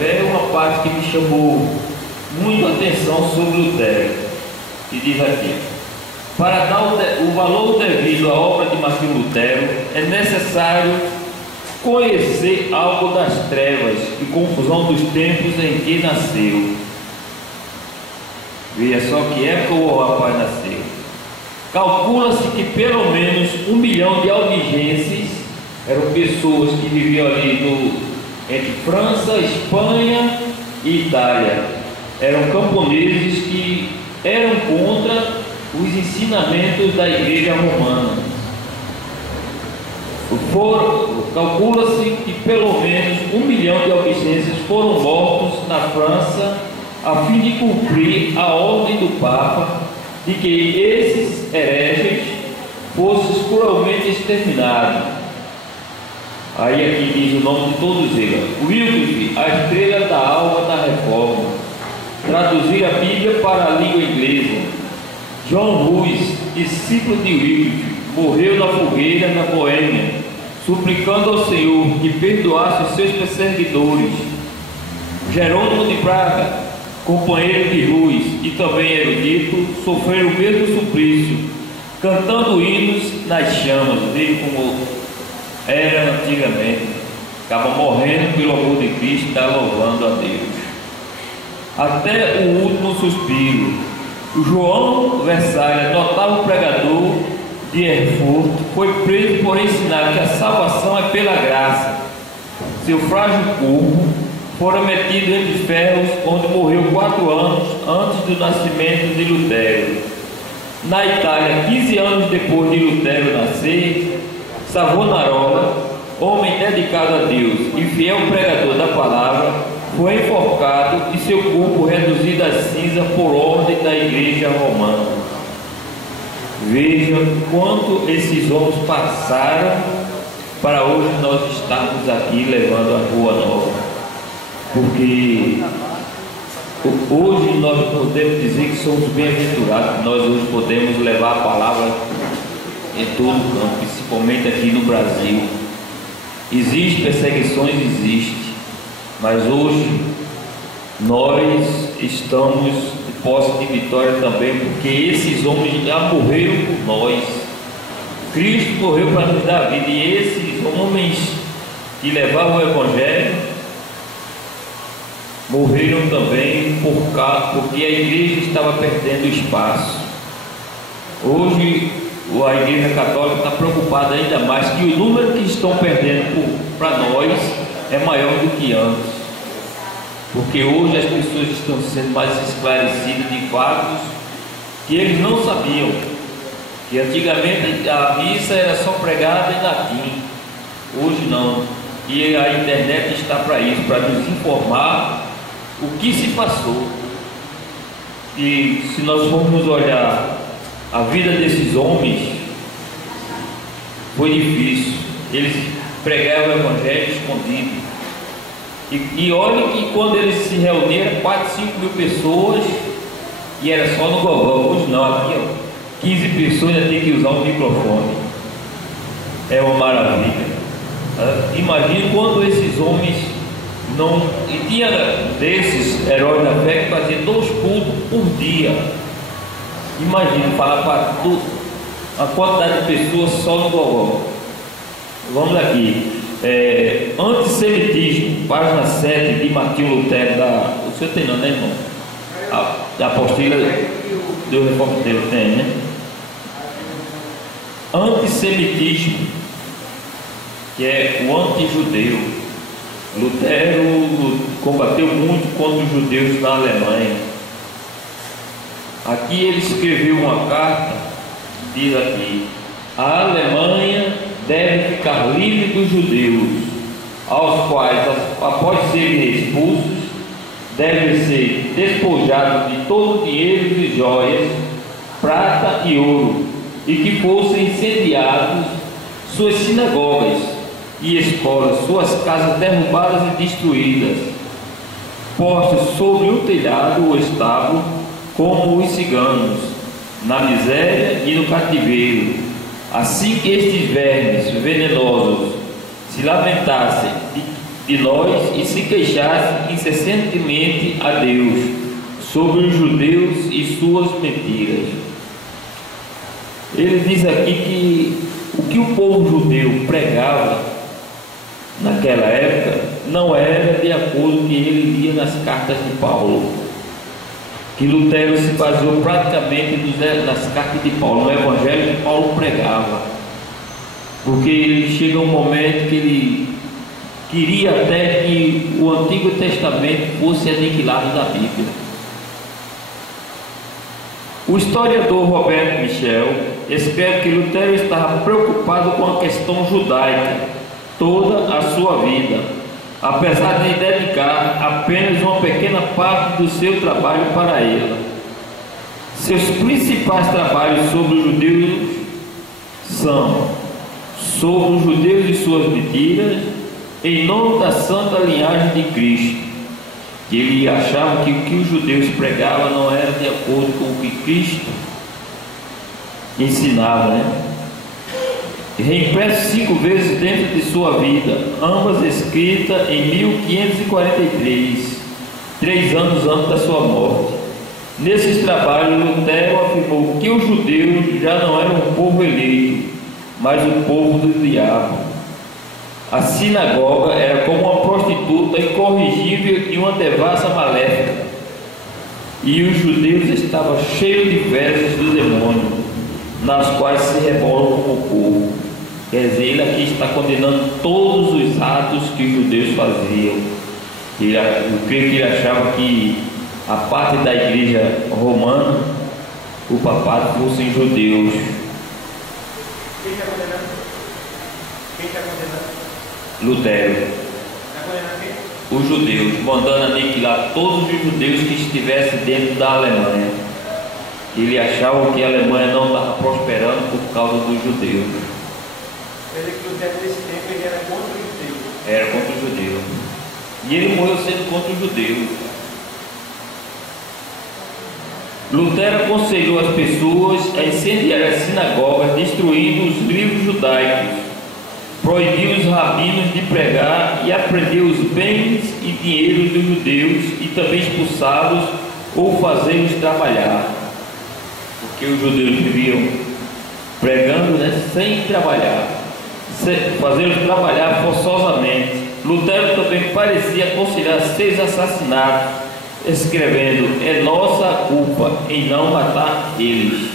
É uma parte que me chamou muito a atenção sobre Lutero, que diz aqui: para dar o valor devido à obra de Martinho Lutero, é necessário conhecer algo das trevas e confusão dos tempos em que nasceu. Veja só que época o rapaz nasceu. Calcula-se que pelo menos 1 milhão de albigenses, eram pessoas que viviam ali entre França, Espanha e Itália. Eram camponeses que eram contra os ensinamentos da Igreja Romana. Calcula-se que pelo menos 1 milhão de albigenses foram mortos na França a fim de cumprir a ordem do Papa de que esses hereges fossem cruelmente exterminados. Aí aqui diz o nome de todos eles: Wycliffe, a estrela da alva da reforma, traduzir a Bíblia para a língua inglesa. John Hus, discípulo de Wycliffe, morreu na fogueira na Boêmia, suplicando ao Senhor que perdoasse os seus perseguidores. Jerônimo de Praga, companheiro de Rus e também erudito, sofreu o mesmo suplício, cantando hinos nas chamas. Veja como era antigamente, acaba morrendo pelo amor de Cristo, está louvando a Deus até o último suspiro. O João Versalhes, notável pregador de Erfurt, foi preso por ensinar que a salvação é pela graça. Seu frágil corpo fora metido entre ferros, onde morreu 4 anos antes do nascimento de Lutero. Na Itália, 15 anos depois de Lutero nascer, Savonarola, homem dedicado a Deus e fiel pregador da palavra, foi enforcado e seu corpo reduzido a cinza por ordem da Igreja Romana. Veja quanto esses homens passaram para hoje nós estarmos aqui levando a Boa Nova. Porque hoje nós podemos dizer que somos bem-aventurados, nós hoje podemos levar a palavra em todo o campo, principalmente aqui no Brasil. Existem perseguições, existe, mas hoje nós estamos de posse de vitória também, porque esses homens já morreram por nós. Cristo morreu para nos dar vida, e esses homens que levavam o Evangelho morreram também porque a igreja estava perdendo espaço. Hoje a Igreja Católica está preocupada ainda mais que o número que estão perdendo para nós é maior do que antes, porque hoje as pessoas estão sendo mais esclarecidas de fatos que eles não sabiam, que antigamente a missa era só pregada em latim, hoje não, e a internet está para isso, para nos informar o que se passou. E se nós formos olhar a vida desses homens, foi difícil. Eles pregavam o Evangelho escondido. E olha que quando eles se reuniram, 4, 5 mil pessoas, e era só no gogó. Hoje não, aqui ó, 15 pessoas ainda tem que usar um microfone. É uma maravilha. Imagina quando esses homens não. E tinha desses heróis da fé que faziam 2 cultos por dia. Imagina falar para a quantidade de pessoas só no gogó. Vamos aqui. Antissemitismo, página 7 de Martinho Lutero, o senhor tem não, né, irmão? A apostila do Reformatório tem, né? Antissemitismo, que é o anti-judeu. Lutero combateu muito contra os judeus na Alemanha. Aqui ele escreveu uma carta, diz aqui: a Alemanha deve ficar livre dos judeus, aos quais, após serem expulsos, devem ser despojados de todo o dinheiro e joias, prata e ouro, e que fossem incendiados suas sinagogas e escolas, suas casas derrubadas e destruídas, postos sobre o telhado ou estábulo, como os ciganos, na miséria e no cativeiro, assim que estes vermes venenosos se lamentassem de nós e se queixasse incessantemente a Deus sobre os judeus e suas mentiras. Ele diz aqui que o que o povo judeu pregava naquela época não era de acordo com o que ele lia nas cartas de Paulo, que Lutero se baseou praticamente nas cartas de Paulo, no evangelho que Paulo pregava, porque ele chega um momento que ele queria até que o Antigo Testamento fosse aniquilado da Bíblia. O historiador Roberto Michel escreve que Lutero estava preocupado com a questão judaica toda a sua vida, apesar de dedicar apenas uma pequena parte do seu trabalho para ela. Seus principais trabalhos sobre os judeus são sobre os judeus e suas mentiras, em nome da santa linhagem de Cristo, que ele achava que o que os judeus pregavam não era de acordo com o que Cristo ensinava, né? Reimpresso 5 vezes dentro de sua vida, ambas escritas em 1543, 3 anos antes da sua morte. Nesses trabalhos, Lutero afirmou que os judeus já não eram o povo eleito, mas o povo do diabo. A sinagoga era como uma prostituta incorrigível e uma devassa maléfica, e os judeus estavam cheios de vezes do demônio, nas quais se rebolam como povo. Quer dizer, ele aqui está condenando todos os atos que os judeus faziam. Eu creio que ele achava que a parte da igreja romana, o papado, fossem judeus. Quem está condenando? Quem está condenando? Lutero. Está condenando quem? Os judeus, mandando aniquilar todos os judeus que estivessem dentro da Alemanha. Ele achava que a Alemanha não estava prosperando por causa dos judeus. Quer dizer que Lutero nesse tempo ele era contra os judeus. Era contra os judeus. E ele morreu sendo contra os judeus. Lutero aconselhou as pessoas a incendiar as sinagogas, destruindo os livros judaicos, proibiu os rabinos de pregar e apreendeu os bens e dinheiro dos judeus e também expulsá-los ou fazê-los trabalhar. Porque os judeus viviam pregando, né, sem trabalhar, fazê-los trabalhar forçosamente. Lutero também parecia aconselhar 6 assassinatos, escrevendo: é nossa culpa em não matar eles.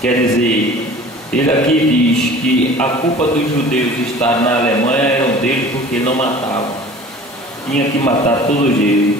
Quer dizer, ele aqui diz que a culpa dos judeus estar na Alemanha era deles porque não matavam, tinha que matar todos eles.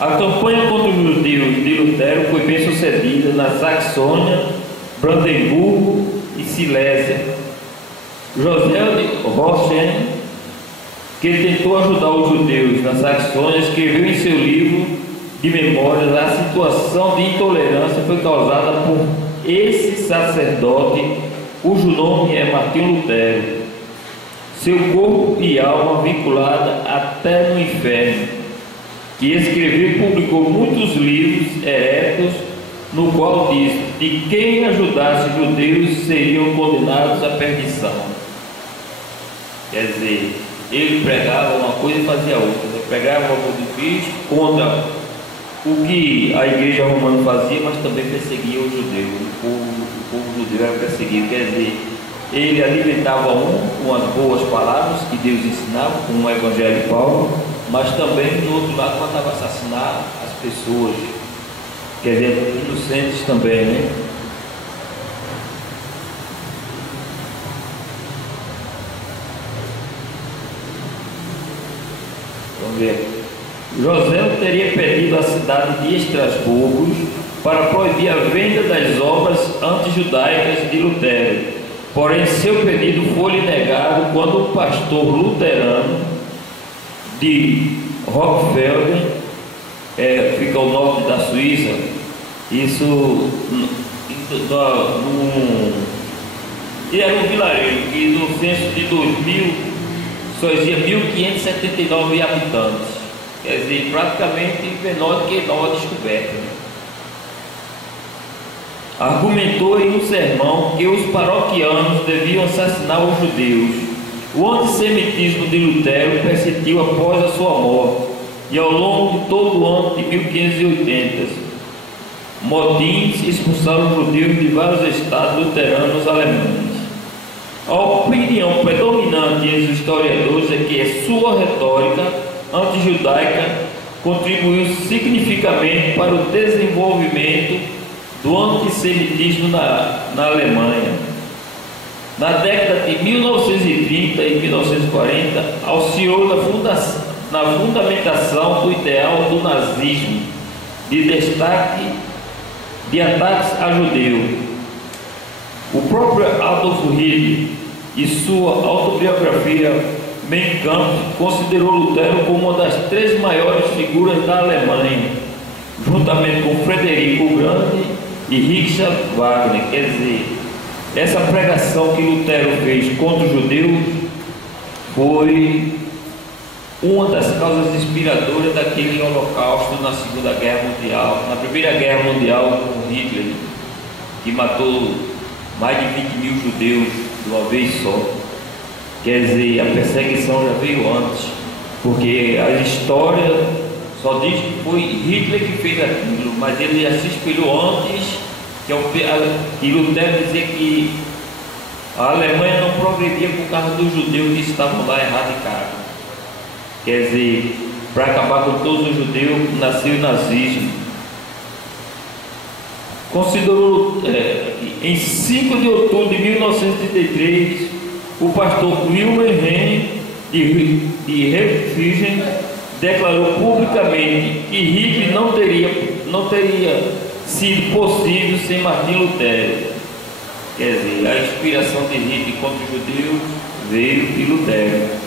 A campanha contra os judeus de Lutero foi bem sucedida na Saxônia, Brandenburgo e Silésia. José de Rothschild, que tentou ajudar os judeus na Saxônia, escreveu em seu livro de memórias: a situação de intolerância foi causada por esse sacerdote, cujo nome é Martinho Lutero, seu corpo e alma vinculada até no inferno, que escreveu e publicou muitos livros heréticos, no qual diz: de quem ajudasse os judeus seriam condenados à perdição. Quer dizer, ele pregava uma coisa e fazia outra. Ele pregava o amor de Cristo contra o que a igreja romana fazia, mas também perseguia os judeus. O povo judeu era perseguido. Quer dizer, ele alimentava com as boas palavras que Deus ensinava, com o Evangelho de Paulo, mas também do outro lado mandava assassinar as pessoas, quer dizer, inocentes também, né? Vamos ver. José teria pedido à cidade de Estrasburgo para proibir a venda das obras antijudaicas de Lutero. Porém, seu pedido foi lhe negado quando o pastor luterano de Rockfelder, fica ao norte da Suíça, isso e era um vilarejo que no censo de 2000 só existia 1.579 habitantes, quer dizer, praticamente menor do que Nova Descoberta. Argumentou em um sermão que os paroquianos deviam assassinar os judeus, O antissemitismo de Lutero persistiu após a sua morte e ao longo de todo o ano de 1580. Motins expulsaram os judeus de vários estados luteranos alemães. A opinião predominante entre os historiadores é que sua retórica antijudaica contribuiu significativamente para o desenvolvimento do antissemitismo na Alemanha. Na década de 1930 e 1940, auxiliou na fundamentação do ideal do nazismo, de destaque de ataques a judeus. O próprio Adolf Hitler, em sua autobiografia Mein Kampf, considerou Lutero como uma das 3 maiores figuras da Alemanha, juntamente com Frederico o Grande e Richard Wagner. Quer dizer, essa pregação que Lutero fez contra os judeus foi uma das causas inspiradoras daquele holocausto na Segunda Guerra Mundial, na Primeira Guerra Mundial, com Hitler, que matou mais de 20 mil judeus de uma vez só. Quer dizer, a perseguição já veio antes, porque a história só diz que foi Hitler que fez aquilo, mas ele já se espelhou antes, que Lutero dizia que a Alemanha não progredia por causa dos judeus que estavam lá erradicados. Quer dizer, para acabar com todos os judeus, nasceu o nazismo. Considerou, em 5 de outubro de 1933, o pastor Wilhelm Henry de Refugien declarou publicamente que Hitler não teria sido possível sem Martim Lutero. Quer dizer, a inspiração de Hitler contra os judeus veio de Lutero.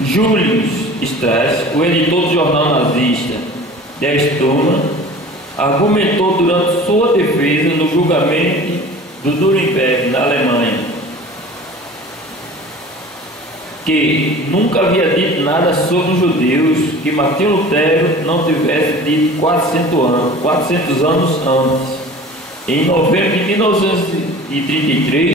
Julius Strauss, o editor do jornal nazista Der Sturm, argumentou durante sua defesa no julgamento do Nuremberg, na Alemanha, que nunca havia dito nada sobre os judeus que Martim Lutero não tivesse dito 400 anos antes. Em novembro de 1933,